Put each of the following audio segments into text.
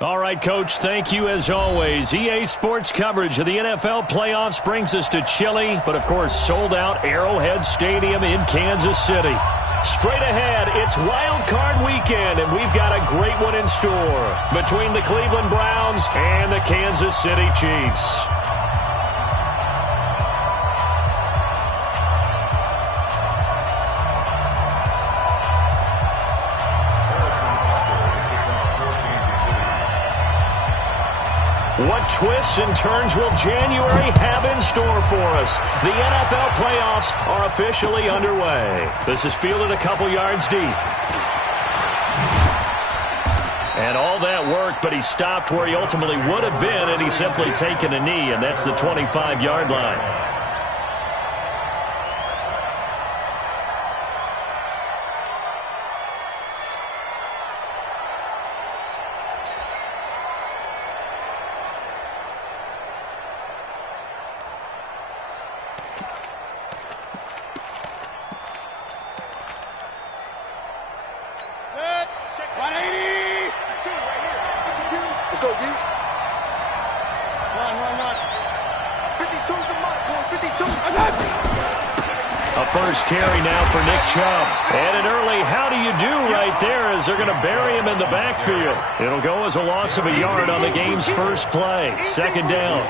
All right, Coach, thank you as always. EA Sports coverage of the NFL playoffs brings us to chilly, but of course sold-out Arrowhead Stadium in Kansas City. Straight ahead, it's Wild Card Weekend, and we've got a great one in store between the Cleveland Browns and the Kansas City Chiefs. What twists and turns will January have in store for us? The NFL playoffs are officially underway. This is fielded a couple yards deep. And all that work, but he stopped where he ultimately would have been, and he's simply taken a knee, and that's the 25-yard line. First carry now for Nick Chubb. And an early how do you do right there as they're going to bury him in the backfield. It'll go as a loss of a yard on the game's first play. Second down.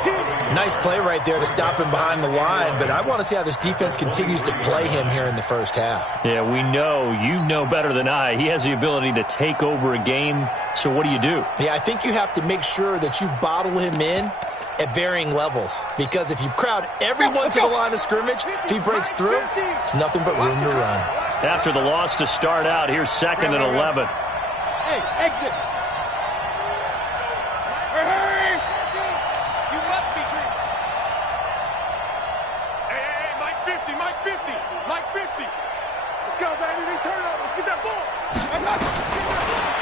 Nice play right there to stop him behind the line, but I want to see how this defense continues to play him here in the first half. Yeah, we know. You know better than I. He has the ability to take over a game, so what do you do? Yeah, I think you have to make sure that you bottle him in at varying levels, because if you crowd everyone to the line of scrimmage, if he breaks through, there's nothing but room to run. After the loss to start out, here's 2nd and 11. Hey, exit. Hurry! You must be dreaming. Hey, Mike 50, Mike 50, Mike 50. Let's go, baby. They turn over. Get that ball.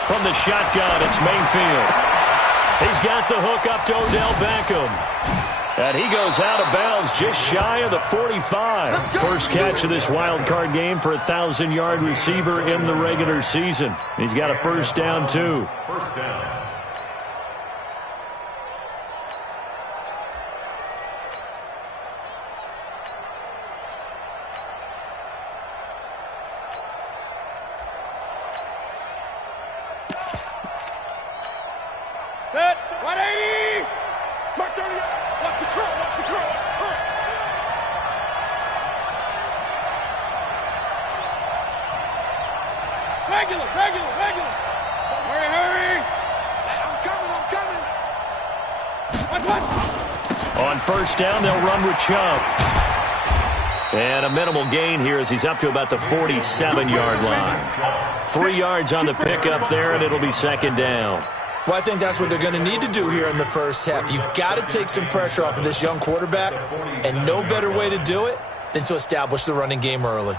From the shotgun, it's Mayfield. He's got the hook up to Odell Beckham. And he goes out of bounds just shy of the 45. First catch of this wild card game for a 1,000-yard receiver in the regular season. He's got a first down, too. First down. Set, 180! Mark 30, watch the curl, watch the curl, watch the curl. Regular. Hurry. Hey, I'm coming. What? On first down, they'll run with Chubb. And a minimal gain here as he's up to about the 47-yard line. 3 yards on the pickup there, and it'll be second down. Well, I think that's what they're going to need to do here in the first half. You've got to take some pressure off of this young quarterback, and no better way to do it than to establish the running game early.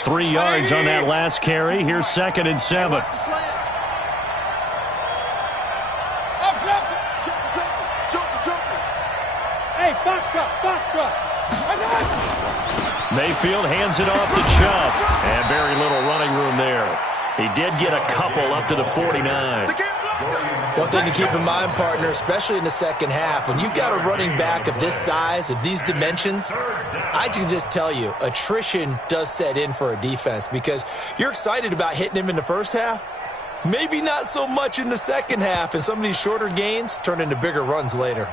Three yards on that last carry. Here's 2nd and 7. Hey, box truck. Mayfield hands it off to Chubb. And very little running room there. He did get a couple up to the 49. One thing to keep in mind, partner, especially in the second half, when you've got a running back of this size, of these dimensions, I can just tell you, attrition does set in for a defense because you're excited about hitting him in the first half, maybe not so much in the second half, and some of these shorter gains turn into bigger runs later.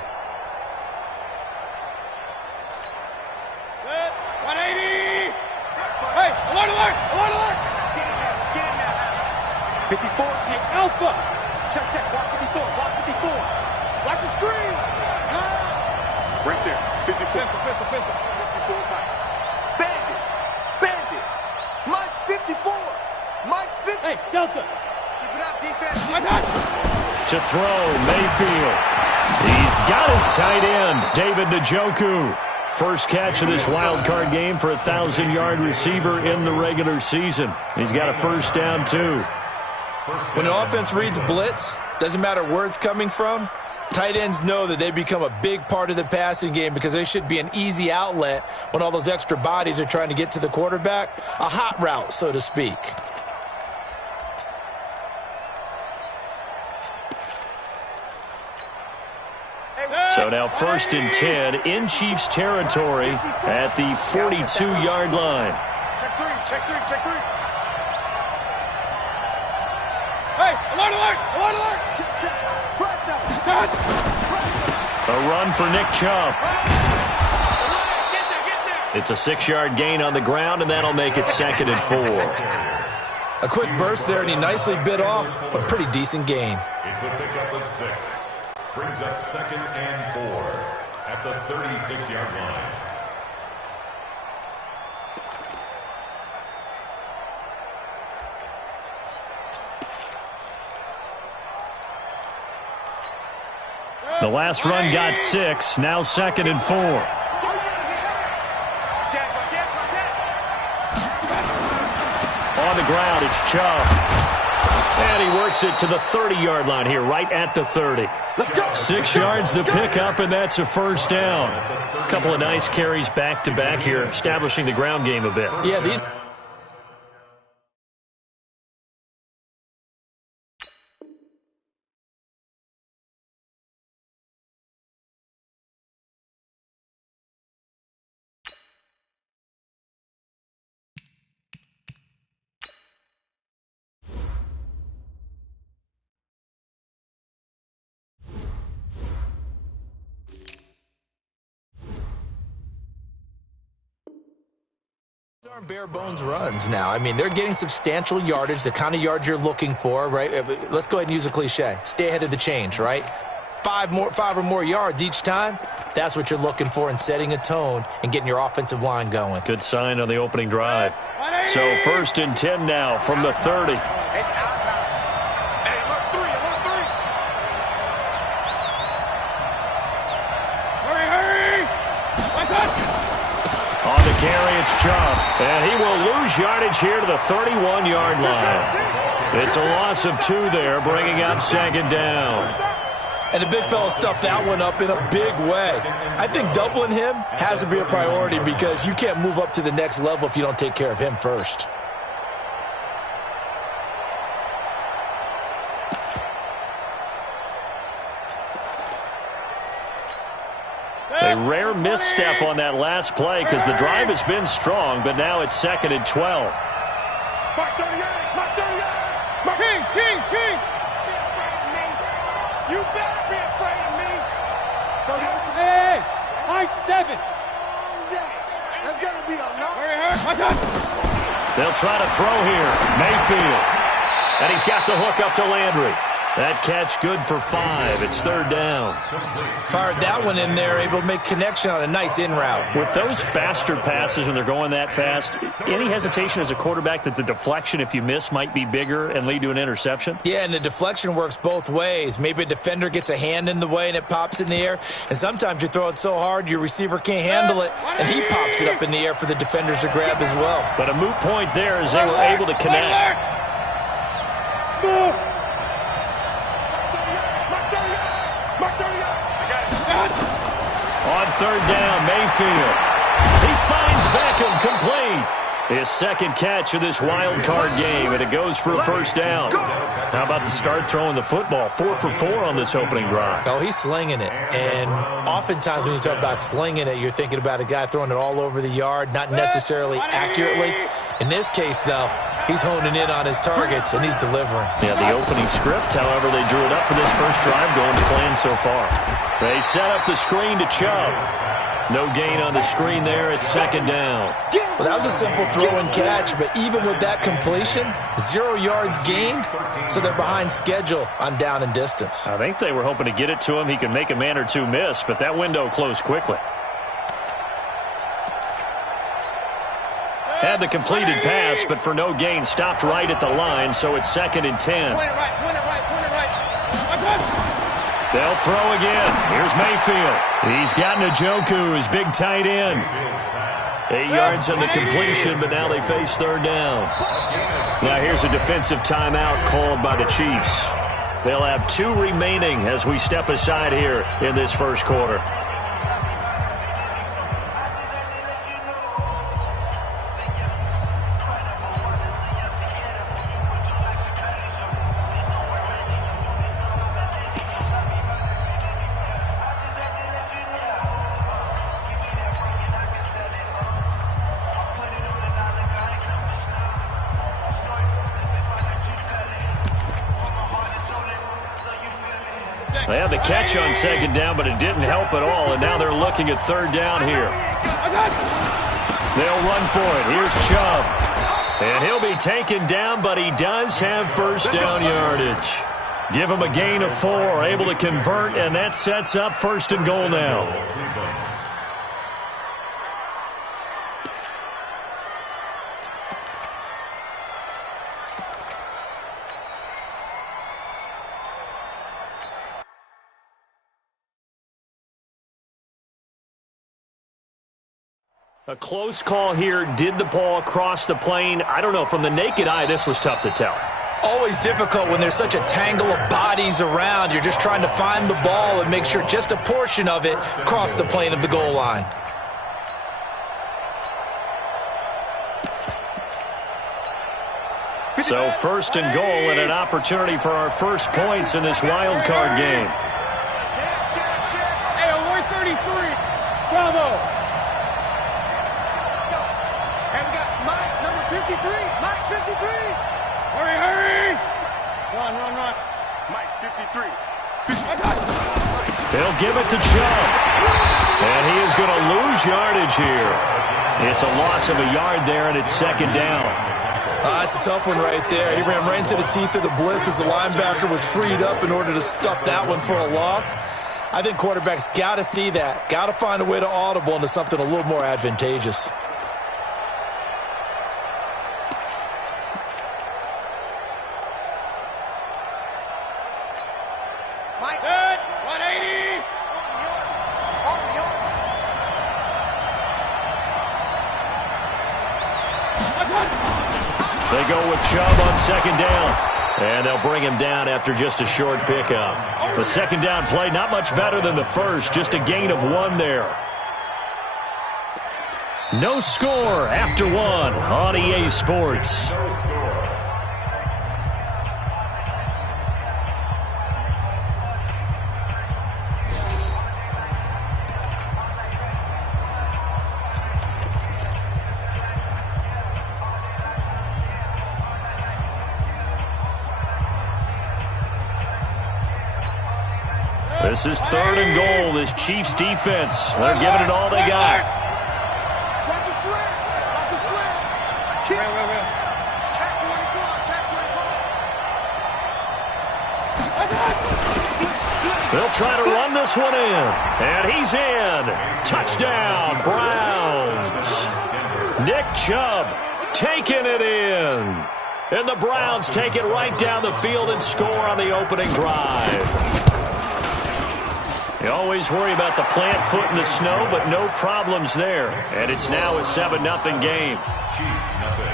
54, hey, Alpha. Check, block 54, block 54. Watch the screen. Pass. Right there, 54. Pencil. 54, Mike. Bandit. Mike's 54. Mike's 50. Hey, Delta. Keep it up, defense. To throw, Mayfield. He's got his tight end, David Njoku. First catch of this wild card game for a 1,000-yard receiver in the regular season. He's got a first down, too. When an offense reads blitz, doesn't matter where it's coming from, Tight ends know that they become a big part of the passing game because they should be an easy outlet when all those extra bodies are trying to get to the quarterback. A hot route, so to speak. So now 1st and 10 in Chiefs territory at the 42-yard line. Check three. Hey, alert! Check. A run for Nick Chubb. It's a 6-yard gain on the ground, and that'll make it 2nd and 4. A quick burst there, and he nicely bit off a pretty decent gain. It's a pickup of 6. Brings up 2nd and 4 at the 36-yard line. The last run got 6, now 2nd and 4. On the ground, it's Chubb. And he works it to the 30-yard line here, right at the 30. 6 yards the pickup, and that's a 1st down. A couple of nice carries back-to-back here, establishing the ground game a bit. Yeah, these... aren't bare bones runs now. I mean, they're getting substantial yardage, the kind of yards you're looking for, right? Let's go ahead and use a cliche. Stay ahead of the change, right? 5 or more yards each time. That's what you're looking for in setting a tone and getting your offensive line going. Good sign on the opening drive. So 1st and 10 now from the 30. It's our time. Hey, alert three. Hurry! On the carry, it's Chubb. And he will lose yardage here to the 31-yard line. It's a loss of 2 there, bringing up 2nd down. And the big fella stuffed that one up in a big way. I think doubling him has to be a priority because you can't move up to the next level if you don't take care of him first. A rare misstep on that last play because the drive has been strong, but now it's 2nd and 12. Mark 38! King! You better be afraid of me! Hey! High 7! That's gonna be a long... They'll try to throw here. Mayfield. And he's got the hook up to Landry. That catch good for 5. It's 3rd down. Fired that one in there, able to make connection on a nice in route. With those faster passes when they're going that fast, any hesitation as a quarterback that the deflection, if you miss, might be bigger and lead to an interception? Yeah, and the deflection works both ways. Maybe a defender gets a hand in the way and it pops in the air. And sometimes you throw it so hard your receiver can't handle it, and he pops it up in the air for the defenders to grab as well. But a moot point there as they were able to connect. Smooth! On 3rd down, Mayfield. He finds Beckham complete. His 2nd catch of this wild card game, and it goes for a 1st down. How about the start throwing the football? 4 for 4 on this opening drive. Oh, he's slinging it. And oftentimes when you talk about slinging it, you're thinking about a guy throwing it all over the yard, not necessarily accurately. In this case, though, he's honing in on his targets, and he's delivering. Yeah, the opening script, however, they drew it up for this first drive going to plan so far. They set up the screen to Chubb. No gain on the screen there. It's 2nd down. Well, that was a simple throw and catch, but even with that completion, 0 yards gained, so they're behind schedule on down and distance. I think they were hoping to get it to him. He could make a man or two miss, but that window closed quickly. Had the completed pass, but for no gain, stopped right at the line, so it's 2nd and 10. Point it right. They'll throw again. Here's Mayfield. He's got Njoku, his big tight end. 8 yards on the completion, but now they face 3rd down. Now here's a defensive timeout called by the Chiefs. They'll have 2 remaining as we step aside here in this first quarter. They had the catch on second down, but it didn't help at all, and now they're looking at third down here. They'll run for it. Here's Chubb. And he'll be taken down, but he does have first down yardage. Give him a gain of 4, able to convert, and that sets up first and goal now. A close call here. Did the ball cross the plane? I don't know. From the naked eye, this was tough to tell. Always difficult when there's such a tangle of bodies around. You're just trying to find the ball and make sure just a portion of it crossed the plane of the goal line. So first and goal and an opportunity for our first points in this wild card game. Hey, award 33. Bravo. And we got Mike, number 53. Mike, 53. Hurry. Run. Mike, 53. They'll give it to Chubb. And he is going to lose yardage here. It's a loss of a yard there, and it's second down. It's a tough one right there. He ran right into the teeth of the blitz as the linebacker was freed up in order to stop that one for a loss. I think quarterbacks got to see that. Got to find a way to audible into something a little more advantageous. Mike. 180. They go with Chubb on second down. And they'll bring him down after just a short pickup. The second down play, not much better than the first. Just a gain of 1 there. No score after 1 on EA Sports. This is third and goal, this Chiefs defense. They're giving it all they got. Watch the split. Check 24. They'll try to run this one in. And he's in. Touchdown, Browns. Nick Chubb taking it in. And the Browns take it right down the field and score on the opening drive. You always worry about the plant foot in the snow, but no problems there. And it's now a 7-0 game. Chiefs, nothing.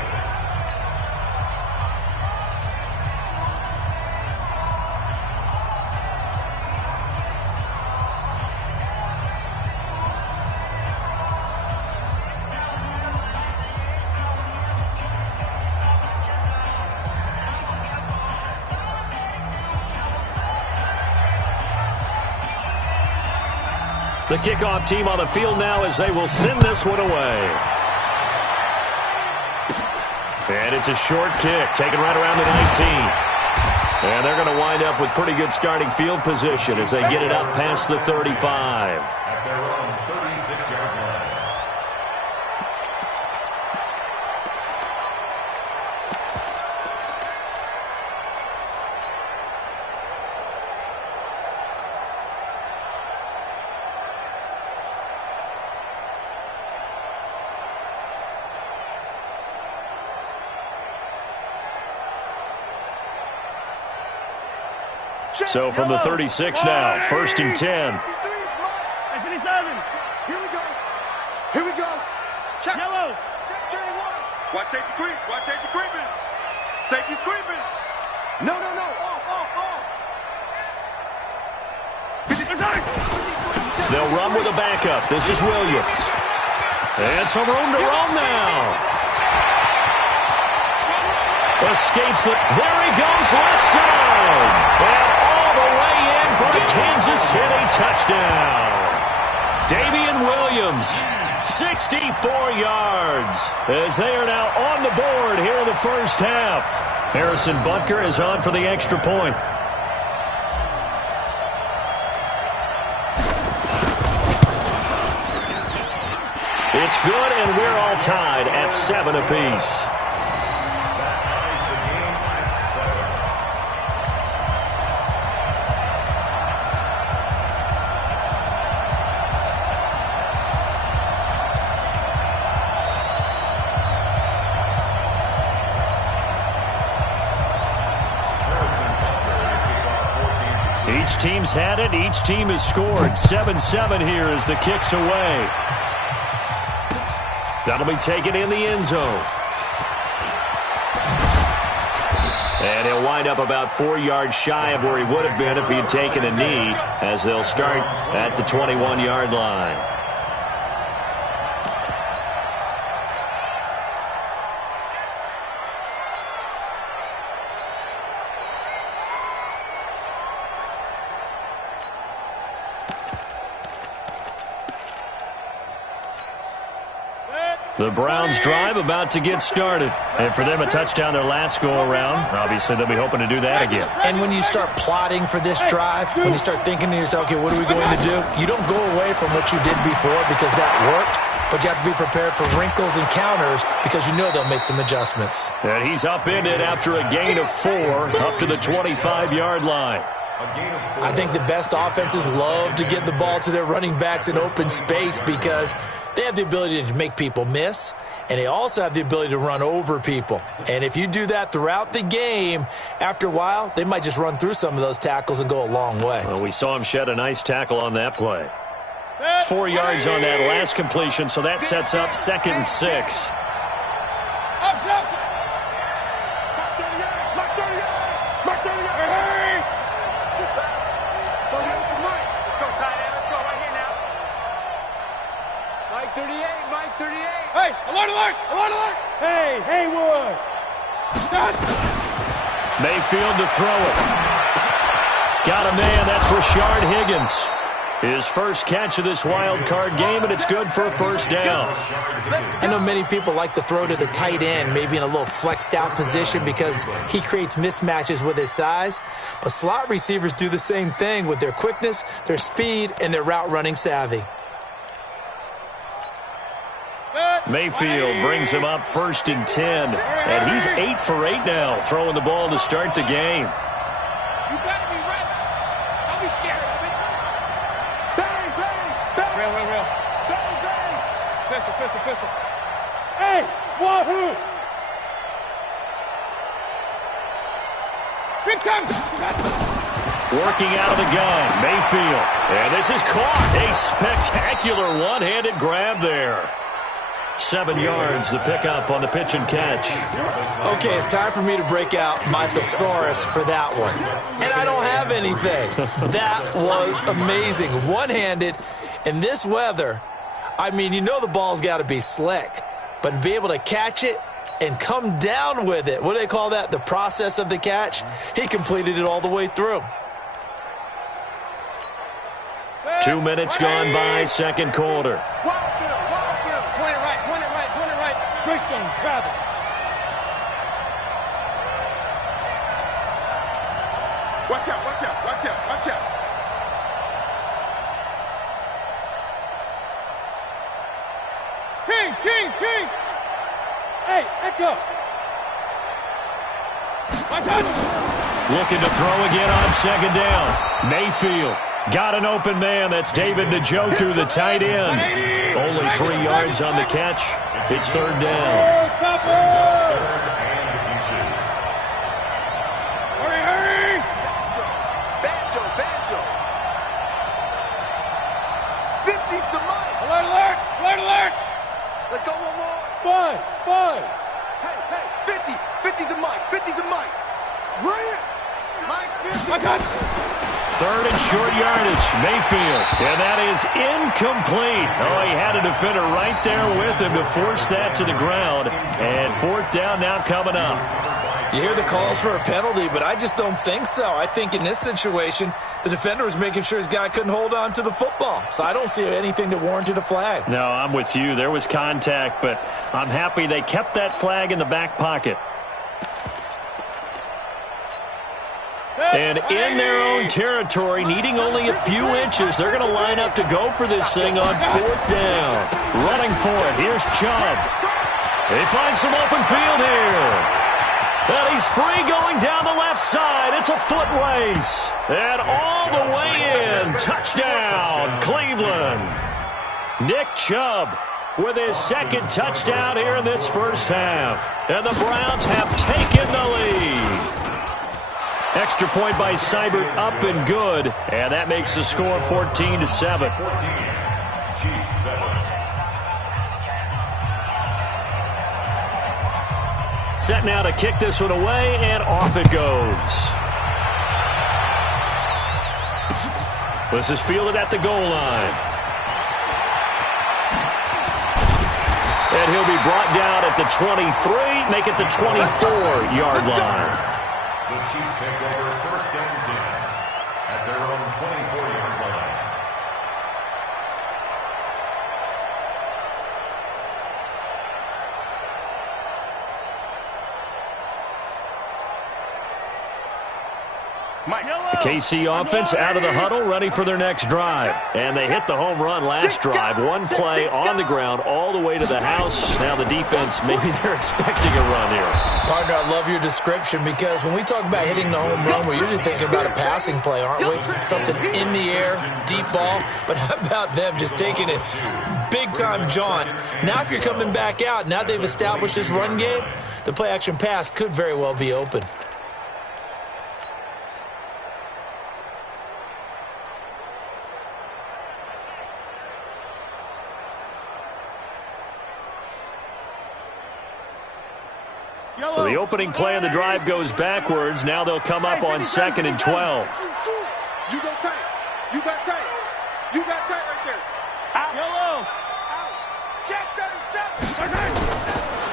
The kickoff team on the field now as they will send this one away. And it's a short kick, taken right around the 19. And they're going to wind up with pretty good starting field position as they get it up past the 35. At their own 36-yard line. So from the 36 now, first and 10. Here we go. Check. Yellow. Check 31. Watch safety creep. Safety's creeping. No. Off. They'll run with a backup. This is Williams. And some room to roam now. Escapes it. There he goes, left side. And all the way in for a Kansas City touchdown. Damian Williams, 64 yards, as they are now on the board here in the first half. Harrison Butker is on for the extra point. It's good, and we're all tied at 7 apiece. Each team's had it. Each team has scored. 7-7 here as the kick's away. That'll be taken in the end zone. And he'll wind up about 4 yards shy of where he would have been if he had taken a knee, as they'll start at the 21-yard line. The Browns drive about to get started. And for them, a touchdown their last go-around. Obviously, they'll be hoping to do that again. And when you start plotting for this drive, when you start thinking to yourself, okay, what are we going to do? You don't go away from what you did before because that worked, but you have to be prepared for wrinkles and counters because you know they'll make some adjustments. And he's upended after a gain of 4 up to the 25-yard line. I think the best offenses love to get the ball to their running backs in open space because they have the ability to make people miss, and they also have the ability to run over people. And if you do that throughout the game, after a while, they might just run through some of those tackles and go a long way. Well, we saw him shed a nice tackle on that play. 4 yards on that last completion, so that sets up 2nd and 6. Hey, Haywood! Mayfield to throw it. Got a man, that's Rashard Higgins. His first catch of this wild card game, and it's good for a first down. I know many people like to throw to the tight end, maybe in a little flexed out position because he creates mismatches with his size. But slot receivers do the same thing with their quickness, their speed, and their route running savvy. Mayfield brings him up 1st and 10, and he's 8 for 8 now, throwing the ball to start the game. You better be ready. Don't be scared of it. Bang, bang, bang. Real. Bang, bang. Pistol. Hey, wahoo. Big time. Working out of the gun, Mayfield. And this is caught. A spectacular one-handed grab there. 7 yards, the pickup on the pitch and catch. Okay, it's time for me to break out my thesaurus for that one. And I don't have anything. That was amazing. One-handed in this weather. I mean, you know the ball's got to be slick. But to be able to catch it and come down with it, what do they call that? The process of the catch? He completed it all the way through. 2 minutes gone by, second quarter. Bridgestone travel. Watch out. King. Hey, Echo. Looking to throw again on 2nd down. Mayfield got an open man. That's David Njoku, the tight end. Only 3 yards on the catch. It's 3rd down. Hurry! Banjo! 50's the mic! Alert! Let's go one more! Buzz! Hey, 50's the mic! Bring it! Mike's 50! Third and short yardage, Mayfield. And that is incomplete. Oh, he had a defender right there with him to force that to the ground. And fourth down now coming up. You hear the calls for a penalty, but I just don't think so. I think in this situation, the defender was making sure his guy couldn't hold on to the football. So I don't see anything that warranted a flag. No, I'm with you. There was contact, but I'm happy they kept that flag in the back pocket. And in their own territory, needing only a few inches, they're going to line up to go for this thing on fourth down. Running for it, here's Chubb. They find some open field here. And he's free going down the left side. It's a foot race. And all the way in. Touchdown, Cleveland. Nick Chubb with his second touchdown here in this first half. And the Browns have taken the lead. Extra point by Seibert up and good. And that makes the score 14-7. Set now to kick this one away, and off it goes. This is fielded at the goal line. And he'll be brought down at the 23, make it the 24-yard line. The Chiefs take over first and 10 at their own 24-yard line. The KC offense out of the huddle, ready for their next drive. And they hit the home run last drive. One play on the ground all the way to the house. Now the defense, maybe they're expecting a run here. Partner, I love your description because when we talk about hitting the home run, we're usually thinking about a passing play, aren't we? Something in the air, deep ball. But how about them just taking it big-time jaunt? Now if you're coming back out, now they've established this run game, the play-action pass could very well be open. So the opening play of the drive goes backwards. Now they'll come up on 2nd and 12. You go tight. You got tight. You got tight right there. Out. Yellow. Out. Check 37.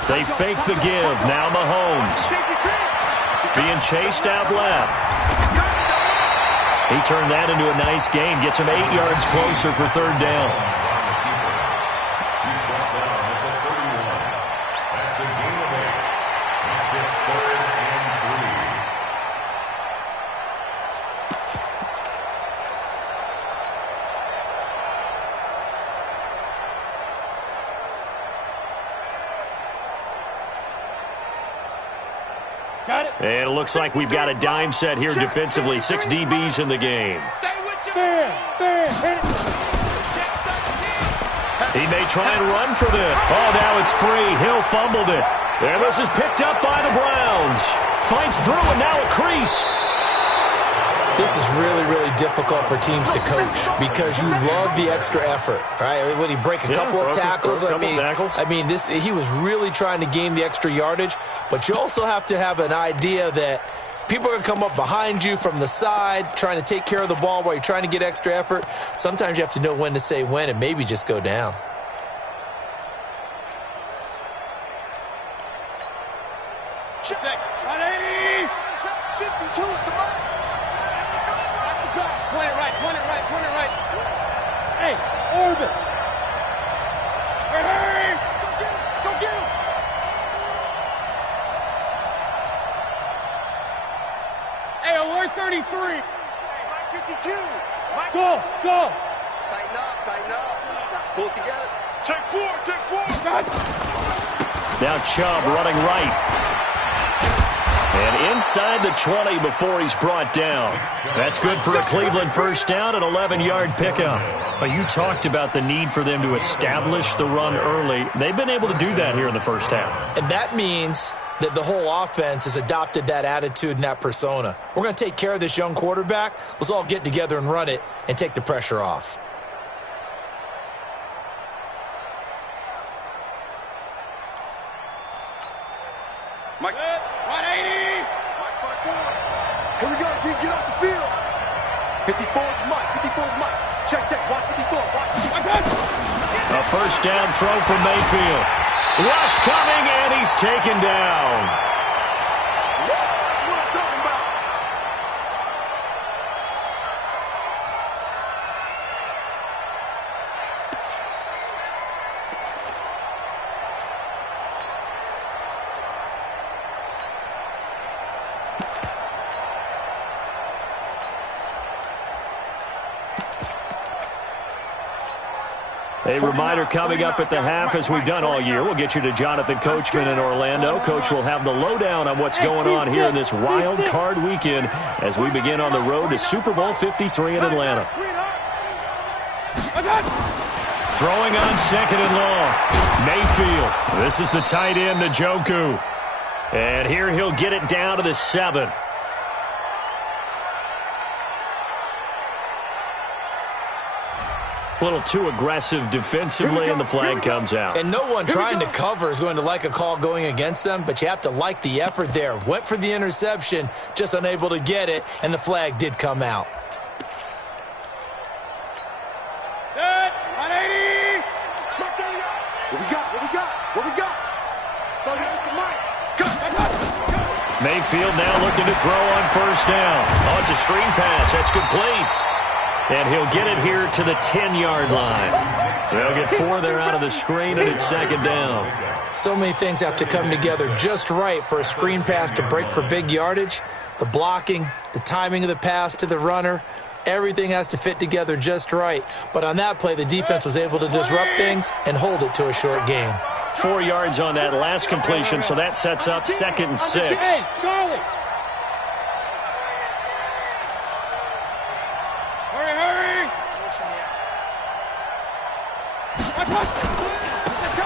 They fake the give. Now Mahomes. Being chased out left. He turned that into a nice gain. Gets him 8 yards closer for third down. And it looks like we've got a dime set here defensively. 6 DBs in the game. He may try and run for this. Oh, now it's free. Hill fumbled it. And this is picked up by the Browns. Fights through and now a crease. This is really, really difficult for teams to coach because you love the extra effort, right? When he break a couple of tackles, I mean, he was really trying to gain the extra yardage, but you also have to have an idea that people are going to come up behind you from the side, trying to take care of the ball while you're trying to get extra effort. Sometimes you have to know when to say when and maybe just go down. Check. 180. 52 at the moment. Point it right, point it right, point it right. Hey, orbit. Hey! Go get him! Hey, alert 33. Hey, Mike 52. Mike. Go. Tighten up. Pull it together. Check 4. Now Chubb running right. And inside the 20 before he's brought down. That's good for a Cleveland first down, an 11-yard pickup. But you talked about the need for them to establish the run early. They've been able to do that here in the first half. And that means that the whole offense has adopted that attitude and that persona. We're going to take care of this young quarterback. Let's all get together and run it and take the pressure off. Mike. 180. Here we go, G. Get off the field. 54 is mine. 54 is mine. Check, check. Watch 54. Watch. A first down throw from Mayfield. Rush coming, and he's taken down. A reminder coming up at the half, as we've done all year. We'll get you to Jonathan Coachman in Orlando. Coach will have the lowdown on what's going on here in this wild card weekend as we begin on the road to Super Bowl 53 in Atlanta. Throwing on second and long. Mayfield. This is the tight end, Njoku. And here he'll get it down to the 7. A little too aggressive defensively, and the flag comes out. And no one trying to cover is going to like a call going against them, but you have to like the effort there. Went for the interception, just unable to get it, and the flag did come out. Good. 180. What we got? What we got? What we got? So that's the mic. Go. Mayfield now looking to throw on first down. Oh, it's a screen pass. That's complete. And he'll get it here to the 10-yard line. They'll get 4 there out of the screen, and it's second down. So many things have to come together just right for a screen pass to break for big yardage. The blocking, the timing of the pass to the runner, everything has to fit together just right. But on that play, the defense was able to disrupt things and hold it to a short gain. 4 yards on that last completion, so that sets up 2nd and 6. Hey, Charlie.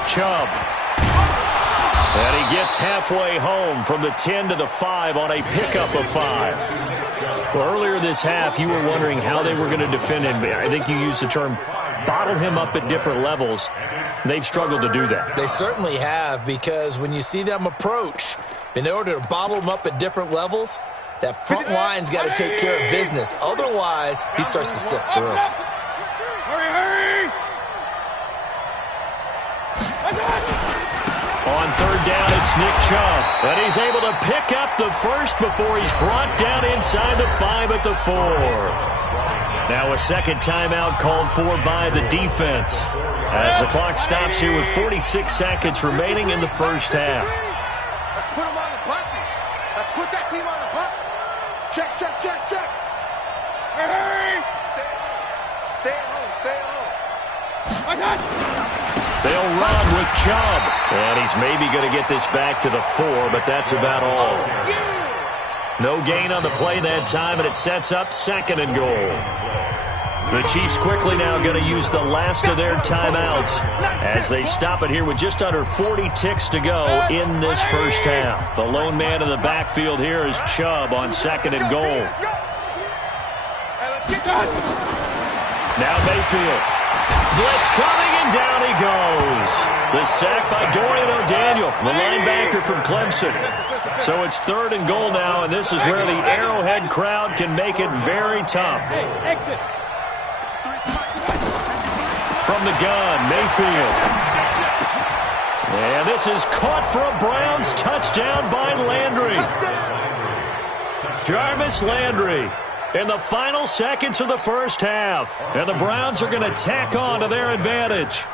Chubb. And he gets halfway home from the 10 to the 5 on a pickup of 5. Well, earlier this half, you were wondering how they were going to defend him. I think you used the term bottle him up at different levels. They've struggled to do that. They certainly have, because when you see them approach, in order to bottle them up at different levels, that front line's got to take care of business. Otherwise, he starts to slip through. Hurry, hurry. On third down, it's Nick Chubb. And he's able to pick up the first before he's brought down inside the 5 at the 4. Now a second timeout called for by the defense, as the clock stops here with 46 seconds remaining in the first half. Let's put them on the buses. Let's put that team on the bus. Check, check, check, check. Hurry. Stay at home, stay at home. They'll run with Chubb. And he's maybe going to get this back to the 4, but that's about all. No gain on the play that time, and it sets up 2nd and goal. The Chiefs quickly now going to use the last of their timeouts as they stop it here with just under 40 ticks to go in this first half. The lone man in the backfield here is Chubb on 2nd and goal. Now Mayfield. Blitz coming, and down he goes. The sack by Dorian O'Daniel, the linebacker from Clemson. So it's 3rd and goal now, and this is where the Arrowhead crowd can make it very tough. Exit. From the gun, Mayfield. And this is caught for a Browns touchdown by Landry. Jarvis Landry. In the final seconds of the first half. And the Browns are going to tack on to their advantage.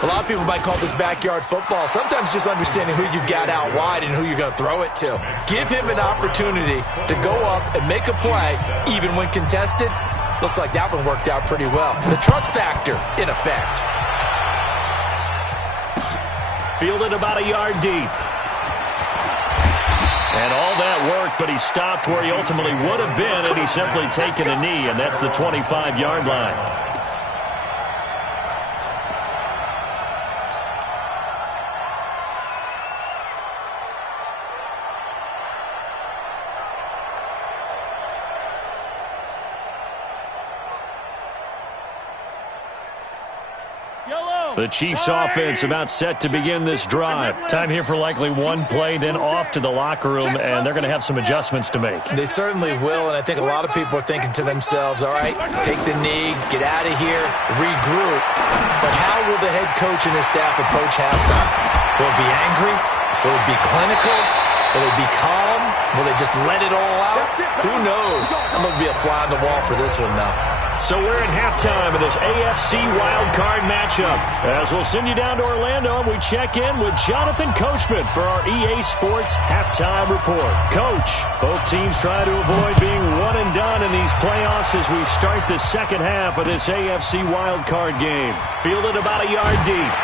A lot of people might call this backyard football. Sometimes just understanding who you've got out wide and who you're going to throw it to. Give him an opportunity to go up and make a play, even when contested. Looks like that one worked out pretty well. The trust factor in effect. Fielded about a yard deep. And all that worked, but he stopped where he ultimately would have been had he simply taken a knee, and that's the 25-yard line. Yellow. The Chiefs offense about set to begin this drive. Time here for likely one play, then off to the locker room, and they're going to have some adjustments to make. They certainly will, and I think a lot of people are thinking to themselves, all right, take the knee, get out of here, regroup. But how will the head coach and his staff approach halftime? Will it be angry? Will it be clinical? Will they be calm? Will they just let it all out? Who knows? I'm going to be a fly on the wall for this one, though. So we're at halftime of this AFC wildcard matchup. As we'll send you down to Orlando, and we check in with Jonathan Coachman for our EA Sports Halftime Report. Coach, both teams try to avoid being one and done in these playoffs as we start the second half of this AFC wildcard game. Fielded about a yard deep.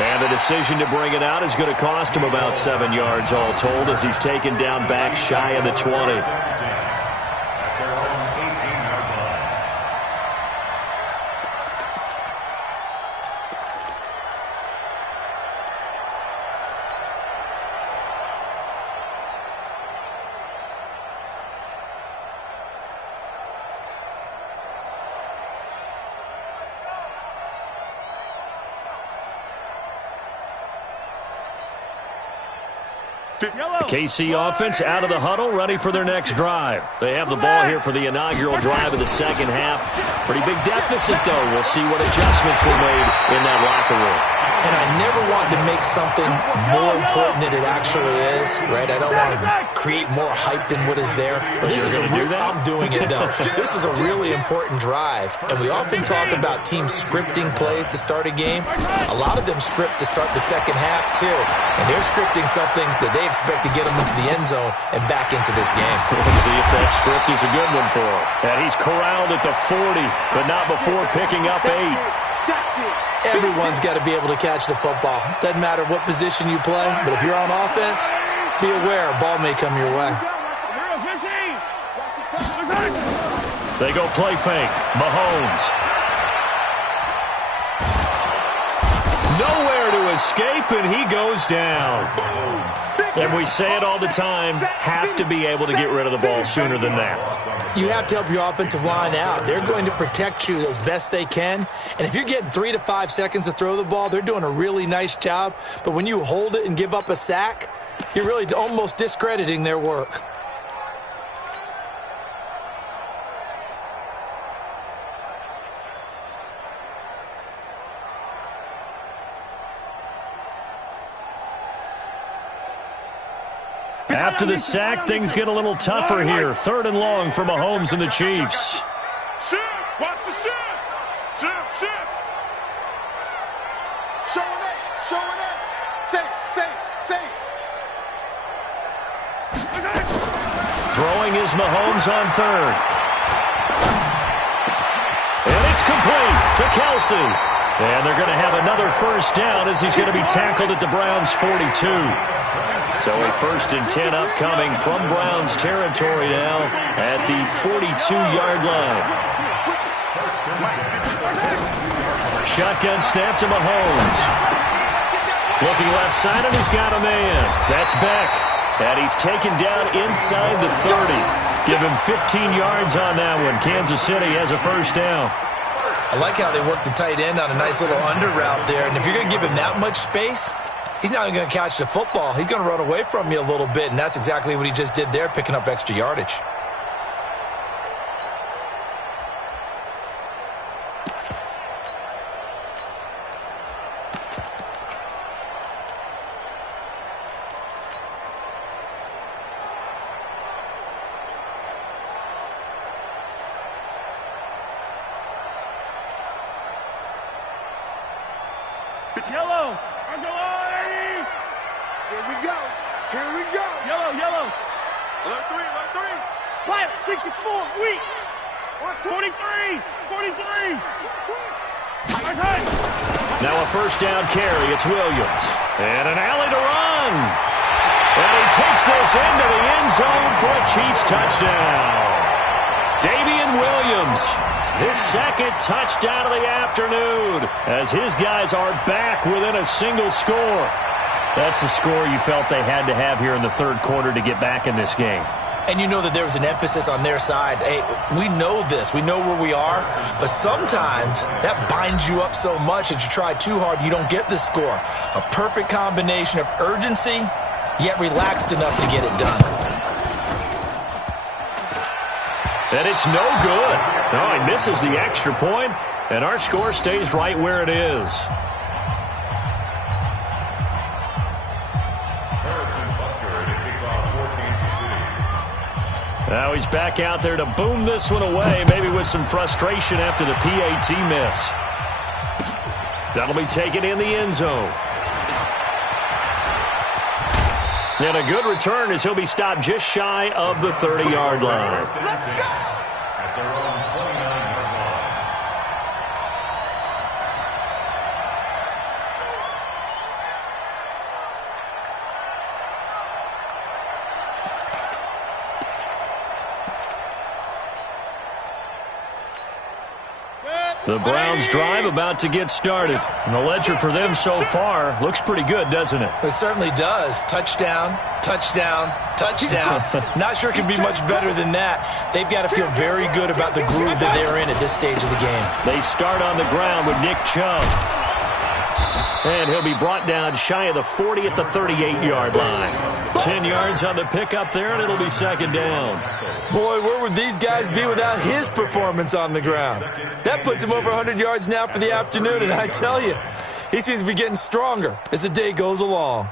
And the decision to bring it out is going to cost him about 7 yards all told as he's taken down back shy of the 20. The KC offense out of the huddle, ready for their next drive. They have the ball here for the inaugural drive of the second half. Pretty big deficit, though. We'll see what adjustments were made in that locker room. And I never want to make something more important than it actually is, right? I don't want to create more hype than what is there. But this is I'm doing it, though. This is a really important drive. And we often talk about teams scripting plays to start a game. A lot of them script to start the second half, too. And they're scripting something that they expect to get them into the end zone and back into this game. We'll see if that script is a good one for him. And he's corralled at the 40, but not before picking up 8. Everyone's got to be able to catch the football. Doesn't matter what position you play, but if you're on offense, be aware a ball may come your way. They go play fake. Mahomes. Nowhere to escape, and he goes down. And we say it all the time, have to be able to get rid of the ball sooner than that. You have to help your offensive line out. They're going to protect you as best they can. And if you're getting 3 to 5 seconds to throw the ball, they're doing a really nice job. But when you hold it and give up a sack, you're really almost discrediting their work. After the sack, things get a little tougher here. 3rd and long for Mahomes and the Chiefs. Shift! Watch the shift! Shift! Showing it! Safe! Throwing is Mahomes on 3rd. And it's complete to Kelsey. And they're going to have another first down as he's going to be tackled at the Browns' 42. So a 1st and 10 upcoming from Browns territory now at the 42-yard line. Shotgun snap to Mahomes. Looking left side, and he's got a man. That's Beck. And he's taken down inside the 30. Give him 15 yards on that one. Kansas City has a first down. I like how they work the tight end on a nice little under route there. And if you're going to give him that much space, he's not even going to catch the football. He's going to run away from you a little bit, and that's exactly what he just did there, picking up extra yardage. Yellow! Here we go! Yellow! Alert 3! Quiet! 64! Weak! 43! Now a first down carry. It's Williams. And an alley to run. And he takes this into the end zone for a Chiefs touchdown. Damian Williams, his 2nd touchdown of the afternoon, as his guys are back within a single score. That's the score you felt they had to have here in the 3rd quarter to get back in this game. And you know that there was an emphasis on their side. Hey, we know this. We know where we are. But sometimes that binds you up so much that you try too hard, you don't get the score. A perfect combination of urgency, yet relaxed enough to get it done. And it's no good. No, he misses the extra point, and our score stays right where it is. Now he's back out there to boom this one away, maybe with some frustration after the PAT miss. That'll be taken in the end zone. And a good return as he'll be stopped just shy of the 30-yard line. Let's go! At their own 29-yard line. The Browns drive about to get started. And the ledger for them so far looks pretty good, doesn't it? It certainly does. Touchdown, touchdown, touchdown. Not sure it can be much better than that. They've got to feel very good about the groove that they're in at this stage of the game. They start on the ground with Nick Chubb. And he'll be brought down shy of the 40 at the 38-yard line. 10 yards on the pickup there, and it'll be second down. Boy, where would these guys be without his performance on the ground? That puts him over 100 yards now for the afternoon, and I tell you, he seems to be getting stronger as the day goes along.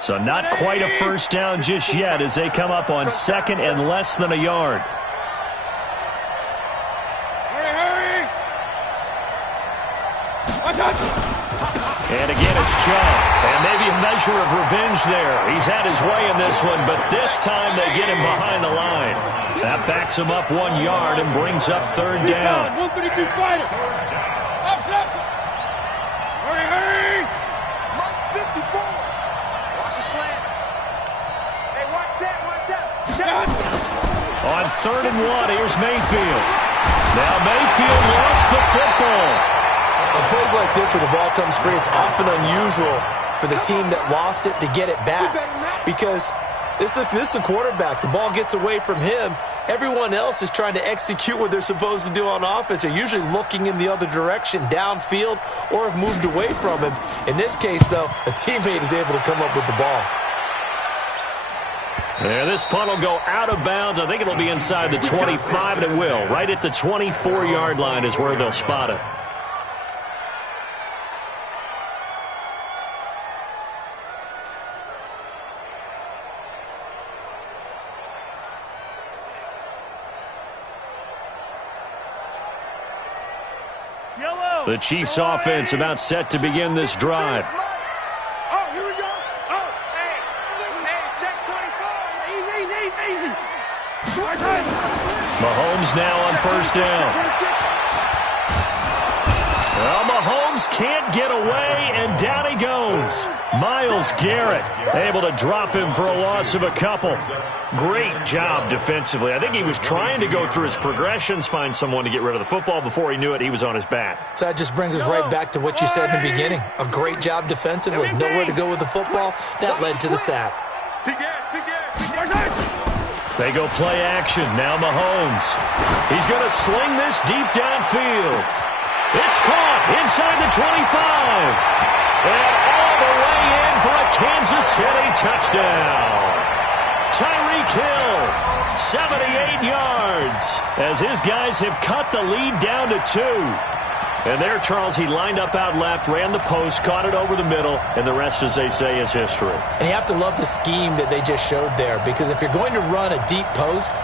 So not quite a first down just yet as they come up on second and less than a yard. And again, it's Chubb. And maybe a measure of revenge there. He's had his way in this one, but this time they get him behind the line. That backs him up 1 yard and brings up third down. 132 fighter. Up. Hurry. Mark 54. Watch the slant. Hey, watch that. On third and 1, here's Mayfield. Now Mayfield lost the football. On plays like this where the ball comes free, it's often unusual for the team that lost it to get it back. Because this is the quarterback. The ball gets away from him. Everyone else is trying to execute what they're supposed to do on offense. They're usually looking in the other direction, downfield, or have moved away from him. In this case, though, a teammate is able to come up with the ball. And this punt will go out of bounds. I think it'll be inside the 25, and it will. Right at the 24-yard line is where they'll spot it. The Chiefs offense about set to begin this drive. Oh, here we go. Oh, hey, check 24. Easy. Mahomes now on first down. Well, Mahomes can't get away, and down he goes. Myles Garrett able to drop him for a loss of a couple. Great job defensively. I think he was trying to go through his progressions, find someone to get rid of the football. Before he knew it, he was on his back. So that just brings us right back to what you said in the beginning. A great job defensively. Nowhere to go with the football. That led to the sack. They go play action. Now Mahomes. He's going to sling this deep downfield. It's caught inside the 25. And all the way in for a Kansas City touchdown. Tyreek Hill, 78 yards, as his guys have cut the lead down to 2. And there, Charles, he lined up out left, ran the post, caught it over the middle, and the rest, as they say, is history. And you have to love the scheme that they just showed there, because if you're going to run a deep post,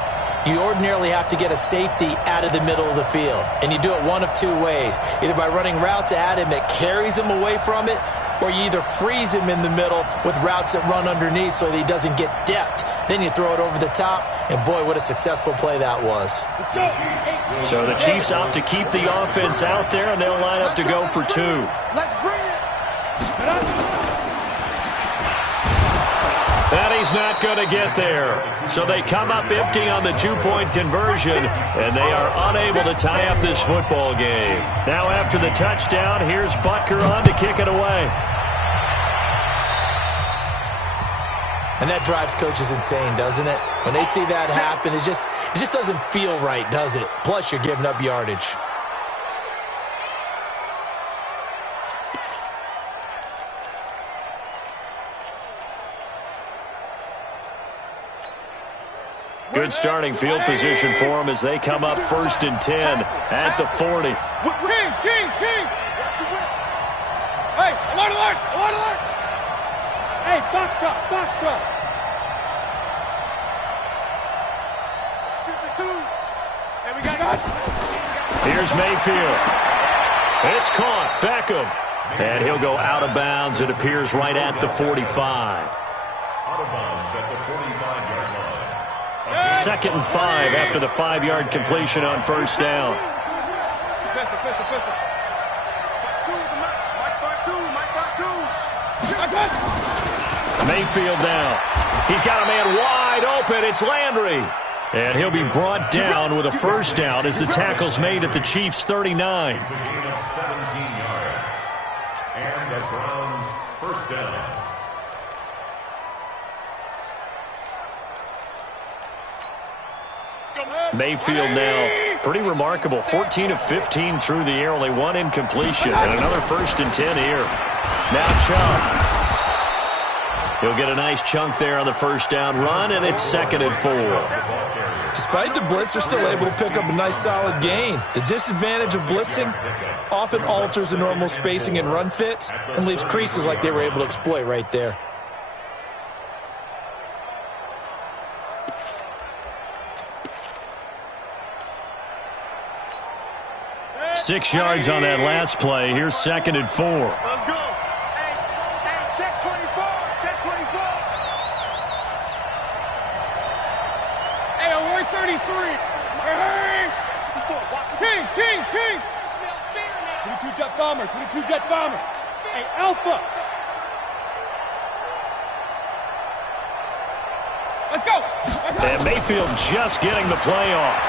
you ordinarily have to get a safety out of the middle of the field. And you do it one of two ways. Either by running routes at him that carries him away from it, or you either freeze him in the middle with routes that run underneath so that he doesn't get depth. Then you throw it over the top, and boy, what a successful play that was. So the Chiefs opt to keep the offense out there, and they'll line up to go for 2. Let's bring it. And he's not going to get there. So they come up empty on the 2-point conversion, and they are unable to tie up this football game. Now after the touchdown, here's Butker on to kick it away. And that drives coaches insane, doesn't it? When they see that happen, it just doesn't feel right, does it? Plus, you're giving up yardage. Good starting field position for them as they come up 1st and 10 at the 40. King! Hey, alert! Hey, Foxtrot! 52. And we got Here's Mayfield. It's caught. Beckham. And he'll go out of bounds. It appears right at the 45. Out of bounds at the 45-yard line. 2nd and 5 after the 5-yard completion on 1st down. Mayfield now. He's got a man wide open. It's Landry. And he'll be brought down with a 1st down as the tackle's made at the Chiefs' 39. It's a gain of 17 yards. And the Browns' 1st down. Mayfield now, pretty remarkable. 14 of 15 through the air, only 1 incompletion. And another 1st and 10 here. Now Chubb. He'll get a nice chunk there on the 1st down run, and it's 2nd and 4. Despite the blitz, they're still able to pick up a nice solid gain. The disadvantage of blitzing often alters the normal spacing and run fits and leaves creases like they were able to exploit right there. 6 yards on that last play. Here's 2nd and 4. Let's go. Hey, check 24. Hey, award 33. Hey. King. 22 jet bomber. Hey, Alpha. Let's go. And Mayfield just getting the play off.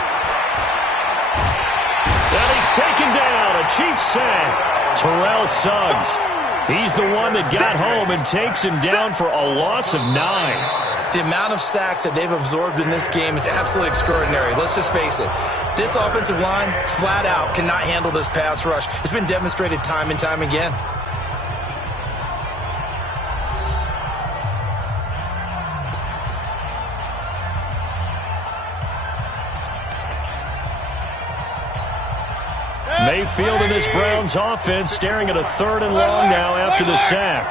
And he's taken down. A Chiefs sack. Terrell Suggs. He's the one that got home and takes him down for a loss of 9. The amount of sacks that they've absorbed in this game is absolutely extraordinary. Let's just face it. This offensive line, flat out, cannot handle this pass rush. It's been demonstrated time and time again. Mayfield and this Browns offense staring at a 3rd and long now after the sack.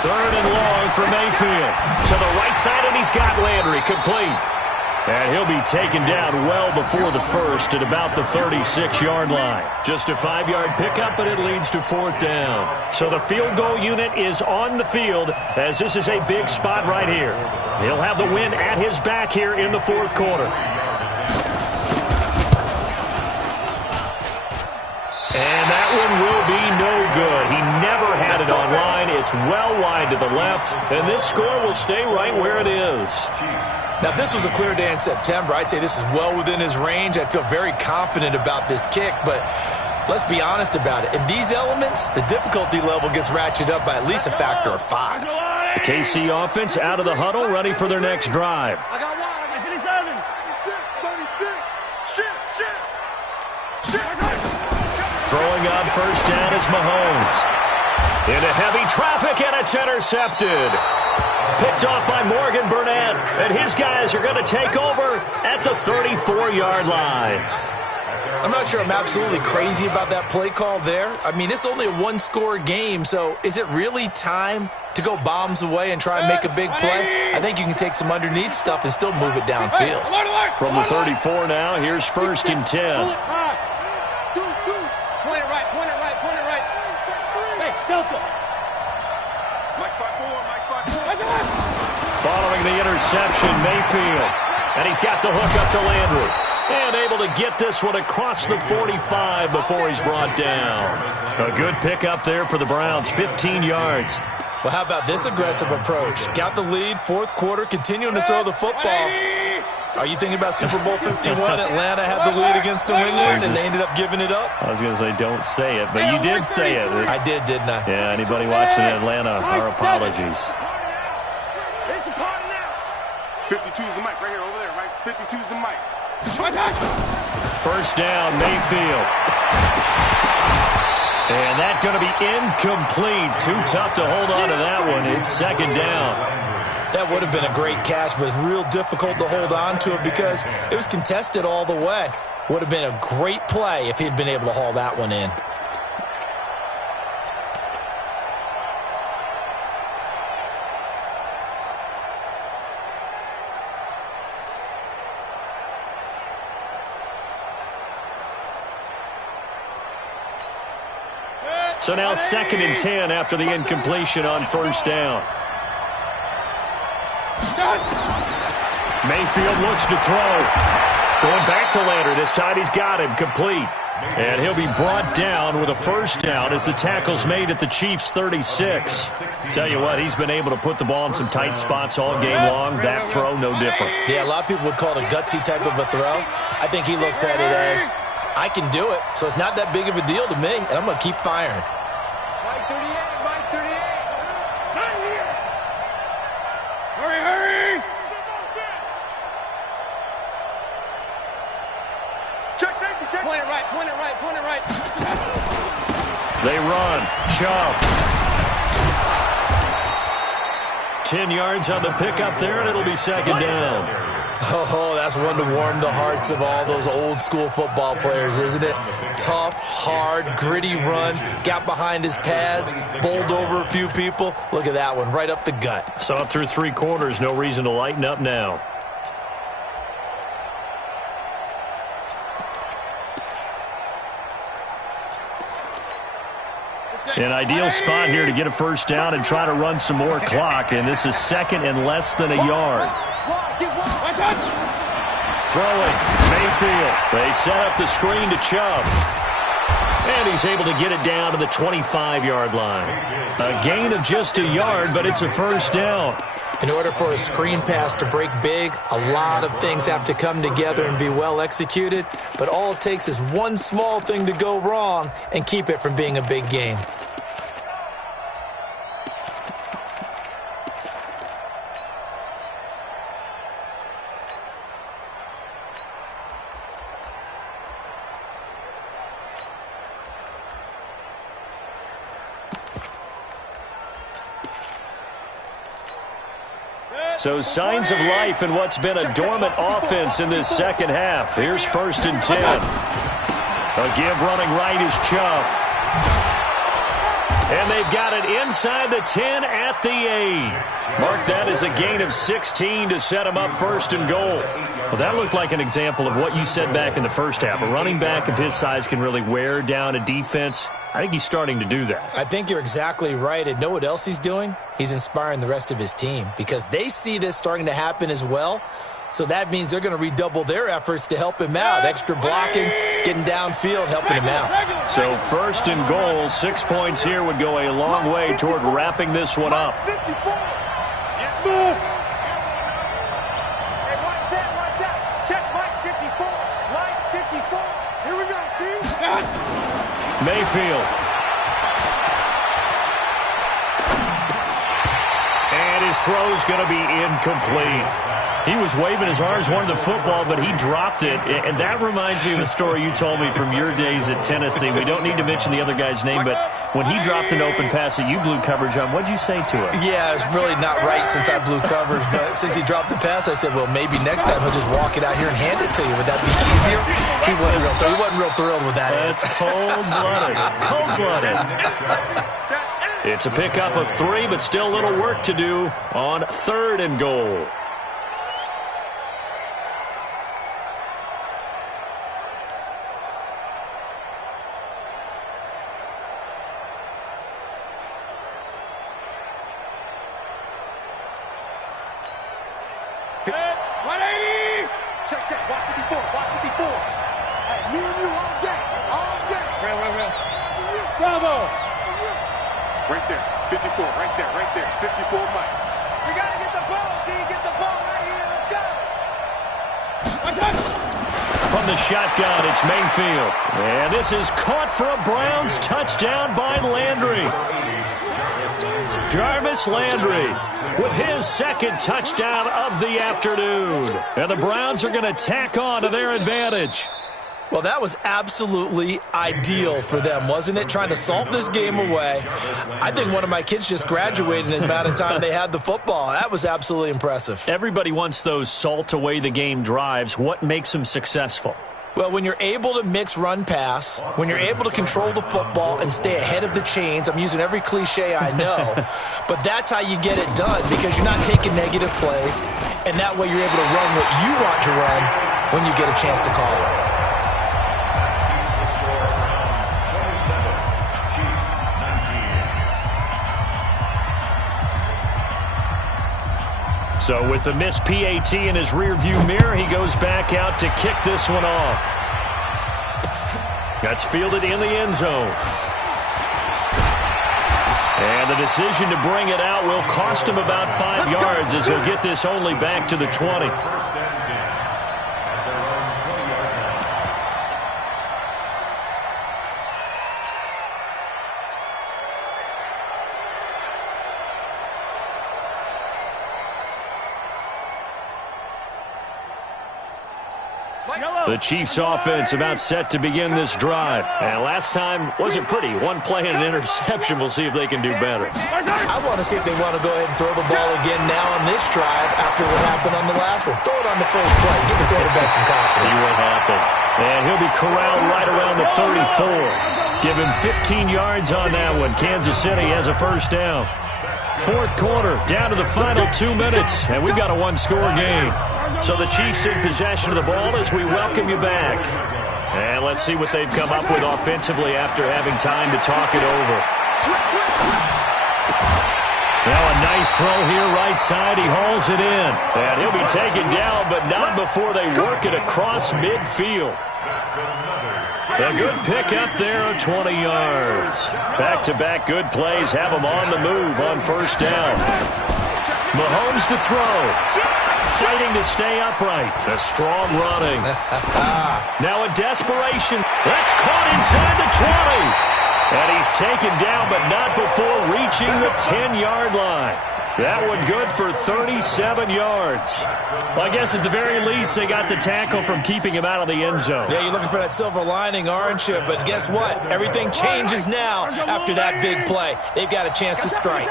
3rd and long for Mayfield. To the right side, and he's got Landry complete. And he'll be taken down well before the 1st at about the 36-yard line. Just a 5-yard pickup, but it leads to 4th down. So the field goal unit is on the field as this is a big spot right here. He'll have the win at his back here in the 4th quarter. And that one will be no good. He never had it online. It's well wide to the left, and this score will stay right where it is. Now, if this was a clear day in September, I'd say this is well within his range. I'd feel very confident about this kick, but let's be honest about it. In these elements, the difficulty level gets ratcheted up by at least a factor of 5. The KC offense out of the huddle, ready for their next drive. I got 1. I got 37. 36. Shit. Throwing on 1st down is Mahomes. Into heavy traffic, and it's intercepted. Picked off by Morgan Burnett, and his guys are going to take over at the 34-yard line. I'm not sure I'm absolutely crazy about that play call there. I mean, it's only a 1-score game, so is it really time to go bombs away and try and make a big play? I think you can take some underneath stuff and still move it downfield. From the 34 now, here's 1st and 10. Point it right. Hey, Delta. Mike 5-4. Following the interception, Mayfield. And he's got the hook up to Landry. And able to get this one across the 45 before he's brought down. A good pickup there for the Browns, 15 yards. Well, how about this aggressive approach? Got the lead, 4th quarter, continuing to throw the football. Are you thinking about Super Bowl 51? Atlanta had the lead against New England, and they ended up giving it up? I was going to say don't say it, but you did say it. I did, didn't I? Yeah, anybody watching in Atlanta, our apologies. 52's the mic right here, over there, right? 52's the mic. First down, Mayfield. And that's going to be incomplete. Too tough to hold on to that one. It's second down. That would have been a great catch, but it's real difficult to hold on to it because it was contested all the way. Would have been a great play if he'd been able to haul that one in. So now 2nd and 10 after the incompletion on first down. Mayfield looks to throw. Going back to Leonard. This time he's got him complete. And he'll be brought down with a first down as the tackle's made at the Chiefs' 36. Tell you what, he's been able to put the ball in some tight spots all game long. That throw, no different. Yeah, a lot of people would call it a gutsy type of a throw. I think he looks at it as, I can do it, so it's not that big of a deal to me, and I'm going to keep firing. Mike 38, Mike 38. Not here. Hurry, hurry. Check safety, check. Point it right, point it right, point it right. They run. Chubb. 10 yards on the pickup there, and it'll be second down. Oh, that's one to warm the hearts of all those old-school football players, isn't it? Tough, hard, gritty run, got behind his pads, bowled over a few people. Look at that one, right up the gut. So up through 3 quarters, no reason to lighten up now. An ideal spot here to get a first down and try to run some more clock, and this is 2nd and less than a yard. Throwing, Mayfield. They set up the screen to Chubb. And he's able to get it down to the 25-yard line. A gain of just a yard, but it's a first down. In order for a screen pass to break big, a lot of things have to come together and be well executed. But all it takes is one small thing to go wrong and keep it from being a big game. So signs of life in what's been a dormant offense in this second half. Here's 1st and 10. A give running right is Chubb. And they've got it inside the 10 at the 8. Mark that as a gain of 16 to set them up 1st and goal. Well, that looked like an example of what you said back in the first half. A running back of his size can really wear down a defense. I think he's starting to do that. I think you're exactly right. And know what else he's doing? He's inspiring the rest of his team because they see this starting to happen as well. So that means they're going to redouble their efforts to help him out. Extra blocking, getting downfield, helping him out. So 1st and goal, 6 points here would go a long way toward wrapping this one up. 54. Yes, move. Hey, watch that, watch that. Check Mike 54. Mike 54. Here we go, team. Mayfield. And his throw's going to be incomplete. He was waving his arms, wanted the football, but he dropped it. And that reminds me of a story you told me from your days at Tennessee. We don't need to mention the other guy's name, but when he dropped an open pass that you blew coverage on, what'd you say to him? Yeah, it's really not right since I blew coverage, but since he dropped the pass, I said, well, maybe next time he'll just walk it out here and hand it to you. Would that be easier? He wasn't real thrilled with that. That's cold-blooded. Cold-blooded. It's a pickup of 3, but still a little work to do on 3rd and goal. Check, check. Watch 54. Watch 54. Hey, me and you all day. All day. Real. Bravo. Right there. 54. Right there. Right there. 54 Mike. We got to get the ball, D. Get the ball right here. Let's go. the shotgun. It's Mayfield. And this is caught for a Browns touchdown by Landry. Jarvis Landry with his second touchdown of the afternoon. And the Browns are going to tack on to their advantage. Well, that was absolutely ideal for them, wasn't it? Trying to salt this game away. I think one of my kids just graduated in the amount of time they had the football. That was absolutely impressive. Everybody wants those salt away the game drives. What makes them successful? Well, when you're able to mix run-pass, when you're able to control the football and stay ahead of the chains, I'm using every cliche I know, but that's how you get it done because you're not taking negative plays, and that way you're able to run what you want to run when you get a chance to call it. So with the missed PAT in his rearview mirror, he goes back out to kick this one off. That's fielded in the end zone. And the decision to bring it out will cost him about 5 yards as he'll get this only back to the 20. The Chiefs offense about set to begin this drive. And last time wasn't pretty. One play and an interception. We'll see if they can do better. I want to see if they want to go ahead and throw the ball again now on this drive after what happened on the last one. Throw it on the first play. Give the quarterback some confidence. See what happens. And he'll be corralled right around the 34. Give him 15 yards on that one. Kansas City has a first down. Fourth quarter, down to the final 2 minutes, and we've got a one-score game. So the Chiefs in possession of the ball as we welcome you back. And let's see what they've come up with offensively after having time to talk it over. Now a nice throw here right side. He hauls it in. And he'll be taken down, but not before they work it across midfield. A good pick up there of 20 yards. Back-to-back good plays have them on the move on first down. Mahomes to throw. Fighting to stay upright. A strong running. Now in desperation. That's caught inside the 20. And he's taken down, but not before reaching the 10-yard line. That one good for 37 yards. Well, I guess at the very least, they got the tackle from keeping him out of the end zone. Yeah, you're looking for that silver lining, aren't you? But guess what? Everything changes now after that big play. They've got a chance to strike.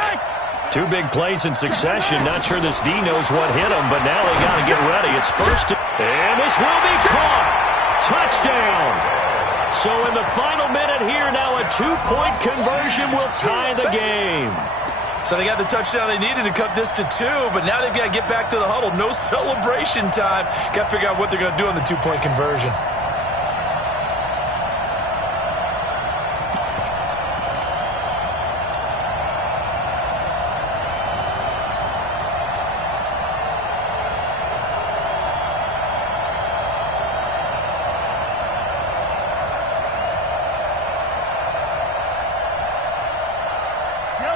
2 big plays in succession. Not sure this D knows what hit him, but now they got to get ready. It's first. And this will be caught. Touchdown. So in the final minute here, now a 2-point conversion will tie the game. So they got the touchdown they needed to cut this to 2, but now they've got to get back to the huddle. No celebration time. Got to figure out what they're going to do on the 2-point conversion.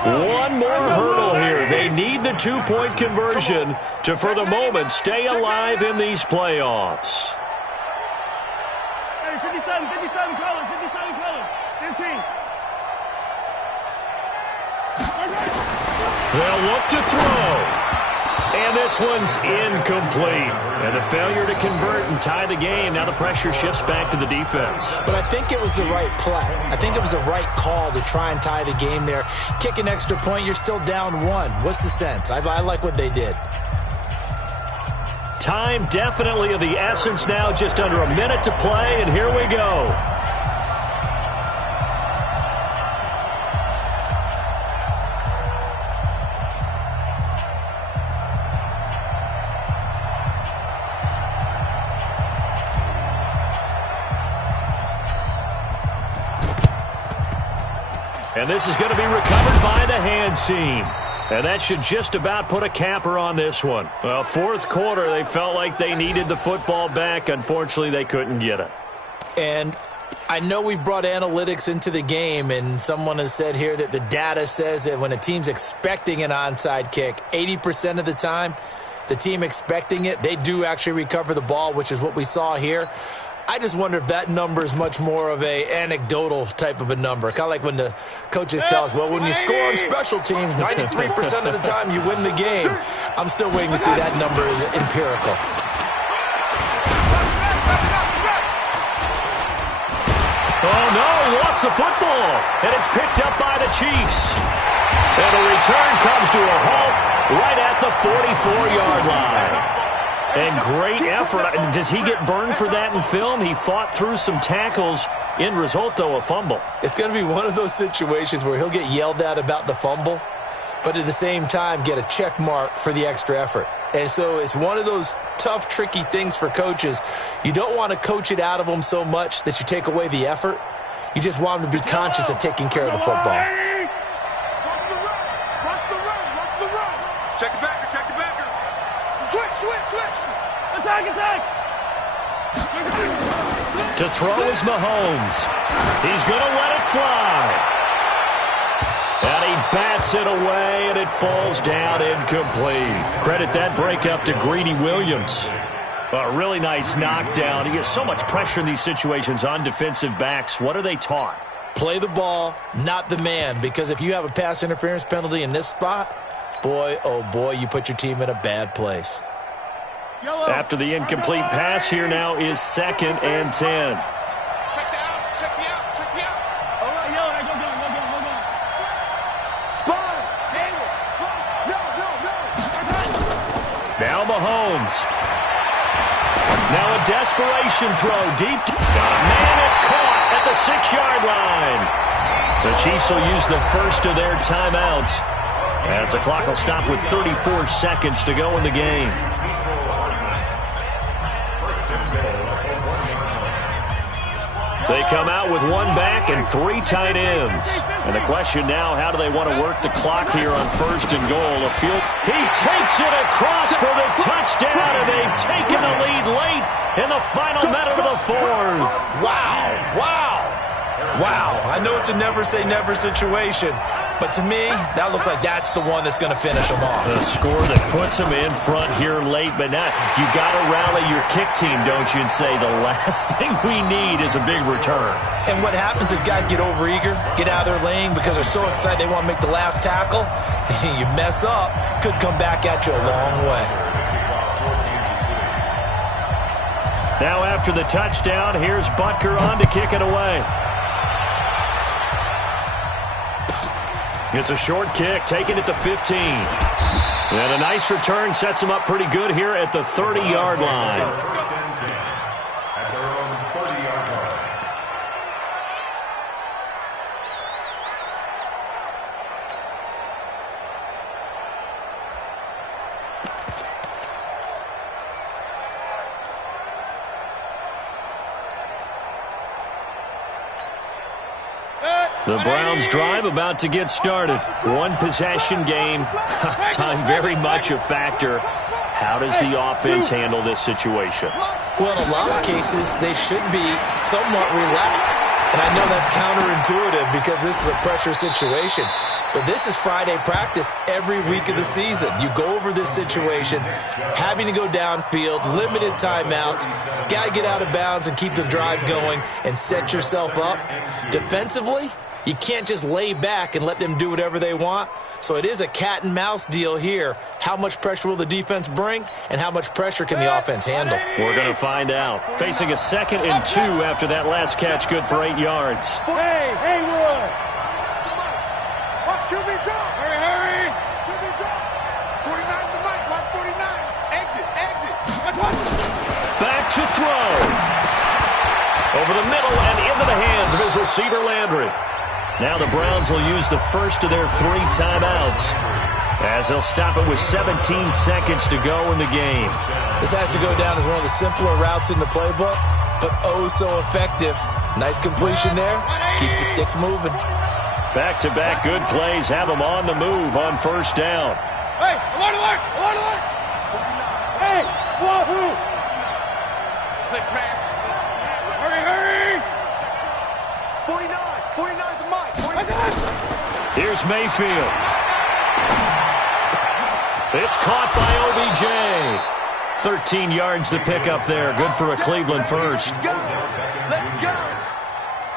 One more hurdle here. They need the 2-point conversion to, for the moment, stay alive in these playoffs. Hey, 57 colors, 15. They'll look to throw. And this one's incomplete. And a failure to convert and tie the game. Now the pressure shifts back to the defense. But I think it was the right play. I think it was the right call to try and tie the game there. Kick an extra point, you're still down 1. What's the sense? I like what they did. Time definitely of the essence now. Just under a minute to play, and here we go. And this is going to be recovered by the hands team. And that should just about put a capper on this one. Well, fourth quarter, they felt like they needed the football back. Unfortunately, they couldn't get it. And I know we've brought analytics into the game, and someone has said here that the data says that when a team's expecting an onside kick, 80% of the time, the team expecting it, they do actually recover the ball, which is what we saw here. I just wonder if that number is much more of a anecdotal type of a number. Kind of like when the coaches tell us, well, when you score on special teams, 93% of the time you win the game. I'm still waiting to see that number is empirical. Oh, no, he lost the football, and it's picked up by the Chiefs. And the return comes to a halt right at the 44-yard line. And great effort. Does he get burned for that in film? He fought through some tackles. End result, though, a fumble. It's going to be one of those situations where he'll get yelled at about the fumble, but at the same time get a check mark for the extra effort. And so it's one of those tough, tricky things for coaches. You don't want to coach it out of them so much that you take away the effort. You just want them to be conscious of taking care of the football. Watch the run. Check the backer. Switch. Attack. To throw is Mahomes. He's going to let it fly. And he bats it away, and it falls down incomplete. Credit that breakup to Greedy Williams. A really nice knockdown. He gets so much pressure in these situations on defensive backs. What are they taught? Play the ball, not the man, because if you have a pass interference penalty in this spot, boy, oh boy, you put your team in a bad place. After the incomplete pass, here now is 2nd and 10. Check the outs. All right, go. Spurs, table. No. Now Mahomes. Now a desperation throw deep. Man, it's caught at the 6-yard line. The Chiefs will use the first of their timeouts as the clock will stop with 34 seconds to go in the game. They come out with 1 back and 3 tight ends. And the question now, how do they want to work the clock here on 1st and goal? He takes it across for the touchdown, and they've taken the lead late in the final minute of the 4th. Wow. I know it's a never-say-never situation, but to me, that looks like that's the one that's going to finish them off. A score that puts them in front here late, but now you got to rally your kick team, don't you, and say the last thing we need is a big return. And what happens is guys get overeager, get out of their lane because they're so excited they want to make the last tackle. You mess up, could come back at you a long way. Now after the touchdown, here's Butker on to kick it away. It's a short kick, taken at the 15. And a nice return sets him up pretty good here at the 30-yard line. At their own 30-yard line. The Browns drive about to get started. 1 possession game. Time very much a factor. How does the offense handle this situation? Well, in a lot of cases, they should be somewhat relaxed. And I know that's counterintuitive because this is a pressure situation. But this is Friday practice every week of the season. You go over this situation, having to go downfield, limited timeouts, got to get out of bounds and keep the drive going and set yourself up. Defensively, you can't just lay back and let them do whatever they want. So it is a cat and mouse deal here. How much pressure will the defense bring, and how much pressure can the offense handle? We're going to find out. Facing a 2nd and 2 after that last catch, good for 8 yards. Hey, Wood. Watch QB drop. Hurry. QB drop. 49's the mic. Watch 49. Exit. Back to throw. Over the middle and into the hands of his receiver, Landry. Now the Browns will use the first of their 3 timeouts as they'll stop it with 17 seconds to go in the game. This has to go down as one of the simpler routes in the playbook, but oh so effective. Nice completion there. Keeps the sticks moving. Back-to-back good plays have them on the move on 1st down. Hey, alert! Hey, wahoo! 6-man. Hurry! 49's the mic. Here's Mayfield. It's caught by OBJ. 13 yards to pick up there. Good for a Cleveland first. Let's go.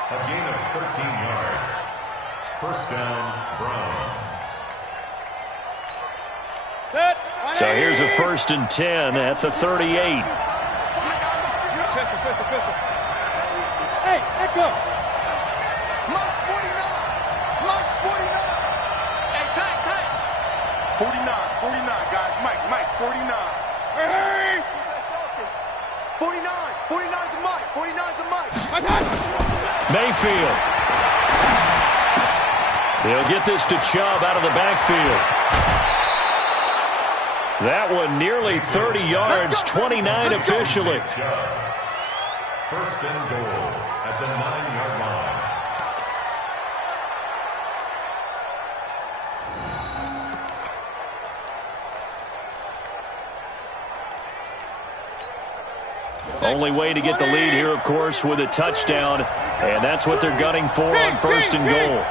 A gain of 13 yards. First down, Browns. So here's a 1st and 10 at the 38. Hey, echo. Mike's 49. Mike's 49. Hey, tight. 49, guys. Mike, 49. Hey. 49 to Mike. 49 to Mike. Mayfield. He'll get this to Chubb out of the backfield. That one nearly 30 yards, 29 officially. First and goal at the 9-yard line. Only way to get the lead here, of course, with a touchdown. And that's what they're gunning for on 1st and goal.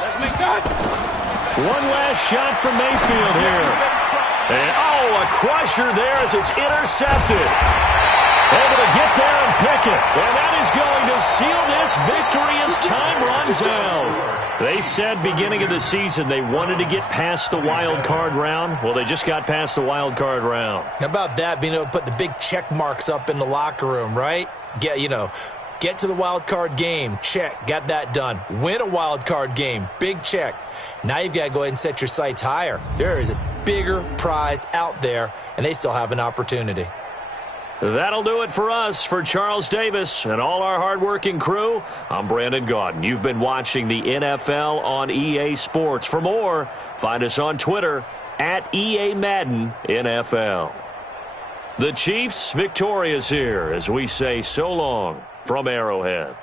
Let's make that. One last shot from Mayfield here. And, a crusher there as it's intercepted. Able to get there and pick it. And that is going to seal this victory as time runs out. They said beginning of the season they wanted to get past the wild card round. Well, they just got past the wild card round. How about that, being able to put the big check marks up in the locker room, right? Get to the wild card game, check, got that done. Win a wild card game, big check. Now you've got to go ahead and set your sights higher. There is a bigger prize out there, and they still have an opportunity. That'll do it for us. For Charles Davis and all our hardworking crew, I'm Brandon Gaudin. You've been watching the NFL on EA Sports. For more, find us on Twitter at EA Madden NFL. The Chiefs victorious here as we say so long from Arrowhead.